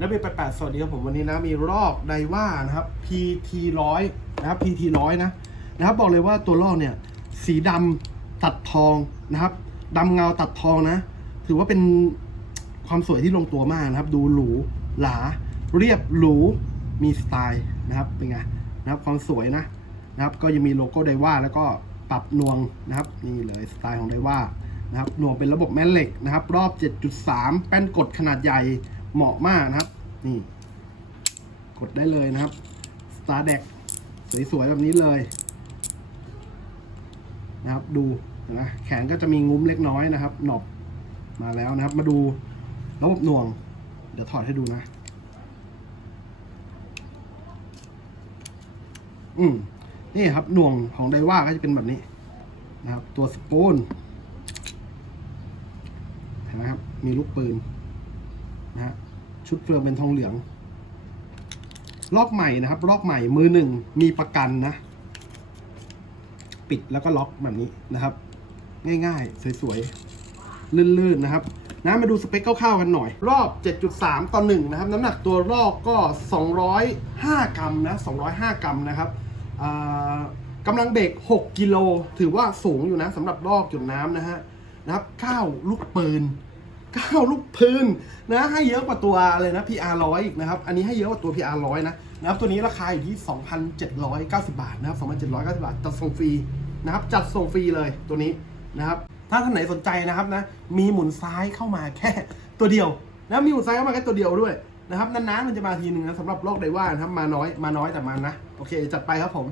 นักบิน88สวัสดีครับผมวันนี้นะมีรอบไดว่านะครับ PT ร้อยนะครับ PT ร้อยนะนะครับ บอกเลยว่าตัวลอกเนี่ย สีดำตัดทองนะครับดำเงาตัดทองนะ ถือว่าเป็นความสวยที่ลงตัวมากนะครับ ดูหรูหราเรียบหรูมีสไตล์นะครับเป็นไงนะครับความสวยนะนะครับ ก็ยังมีโลโก้ไดว่าแล้วก็ปรับนวงนะครับนี่เลยสไตล์ของไดว่านะครับหนวงเป็นระบบแม่เหล็กนะครับ รอบ 7.3 แป้นกดขนาดใหญ่ เหมาะมากนะครับ นี่ กดได้เลยนะครับ Star d e c สวยๆแบบนี้เลยนะครับ ดูนะแขนก็จะมีงุ้มเล็กน้อยนะครับ หนอบมาแล้วนะครับ มาดูระบบหน่วง เดี๋ยวถอดให้ดูนะ อืมนี่ครับหน่วงของไดว่าก็จะเป็นแบบนี้นะครับ ตัวสปูนเห็นไหมครับ มีลูกปืนนะฮะ ชุดเฟืองเป็นทองเหลือง ลอกใหม่นะครับ ลอกใหม่มือหนึ่งมีประกันนะ ปิดแล้วก็ล็อกแบบนี้นะครับ ง่ายๆ สวยๆ ลื่นๆนะครับนะมาดูสเปคคร่าวๆกันหน่อย รอบ 7.3 ต่อ 1 นะครับ น้ำหนักตัวรอกก็ 205 กรัมนะ 205 กรัมนะครับกำลังเบรก6 กิโล ถือว่าสูงอยู่นะสำหรับรอกจุดน้ำนะฮะนะครับ 9 ลูกปืน 9 ลูกปืนนะให้เยอะกว่าตัวเลยนะ PR ร้อยอีกนะครับ อันนี้ให้เยอะกว่าตัว PR ร้อยนะนะครับตัวนี้ราคาอยู่ที่ 2,790 บาทนะครับ 2,790 บาทจัดส่งฟรีนะครับ จัดส่งฟรีเลยตัวนี้นะครับ ถ้าท่านไหนสนใจนะครับนะ มีหมุนซ้ายเข้ามาแค่ตัวเดียวนะมีหมุนซ้ายเข้ามาแค่ตัวเดียวด้วยนะครับนานๆมันจะมาทีหนึ่งนะสำหรับโลกไดว่านะครับมาน้อยมาน้อยแต่มานะโอเคจัดไปครับผม